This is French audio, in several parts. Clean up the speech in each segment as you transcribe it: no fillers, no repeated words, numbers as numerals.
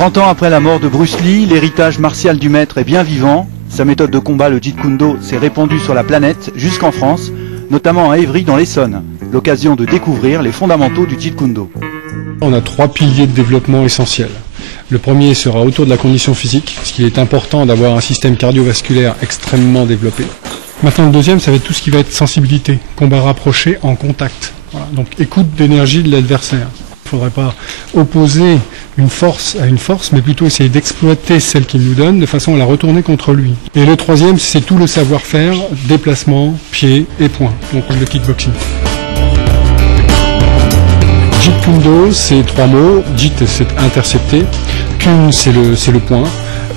30 ans après la mort de Bruce Lee, l'héritage martial du maître est bien vivant. Sa méthode de combat, le Jeet Kune Do, s'est répandue sur la planète jusqu'en France, notamment à Évry dans l'Essonne. L'occasion de découvrir les fondamentaux du Jeet Kune Do. On a 3 piliers de développement essentiels. Le premier sera autour de la condition physique, parce qu'il est important d'avoir un système cardiovasculaire extrêmement développé. Maintenant, le deuxième, ça va être tout ce qui va être sensibilité, combat rapproché en contact. Voilà. Donc écoute d'énergie de l'adversaire. Il ne faudrait pas opposer une force à une force, mais plutôt essayer d'exploiter celle qu'il nous donne de façon à la retourner contre lui. Et le troisième, c'est tout le savoir-faire, déplacement, pied et poing, donc le kickboxing. Jeet Kune Do, c'est 3 mots. Jeet, c'est intercepter. Kune, c'est le point.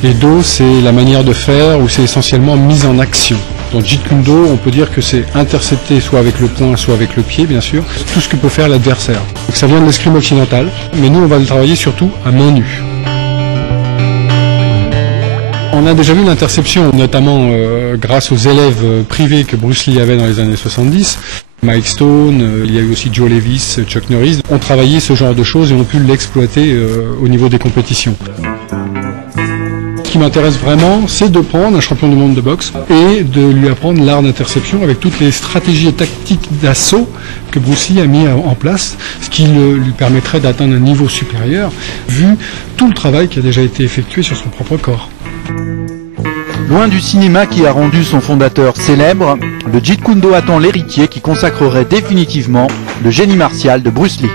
Et Do, c'est la manière de faire, ou c'est essentiellement mise en action. Donc Jeet Kune Do, on peut dire que c'est intercepter soit avec le poing, soit avec le pied, bien sûr, tout ce que peut faire l'adversaire. Ça vient de l'escrime occidentale, mais nous, on va le travailler surtout à main nue. On a déjà vu l'interception, notamment grâce aux élèves privés que Bruce Lee avait dans les années 70. Mike Stone, il y a eu aussi Joe Levis, Chuck Norris, ont travaillé ce genre de choses et ont pu l'exploiter au niveau des compétitions. Ce qui m'intéresse vraiment, c'est de prendre un champion du monde de boxe et de lui apprendre l'art d'interception avec toutes les stratégies et tactiques d'assaut que Bruce Lee a mis en place, ce qui lui permettrait d'atteindre un niveau supérieur, vu tout le travail qui a déjà été effectué sur son propre corps. Loin du cinéma qui a rendu son fondateur célèbre, le Jeet Kune Do attend l'héritier qui consacrerait définitivement le génie martial de Bruce Lee.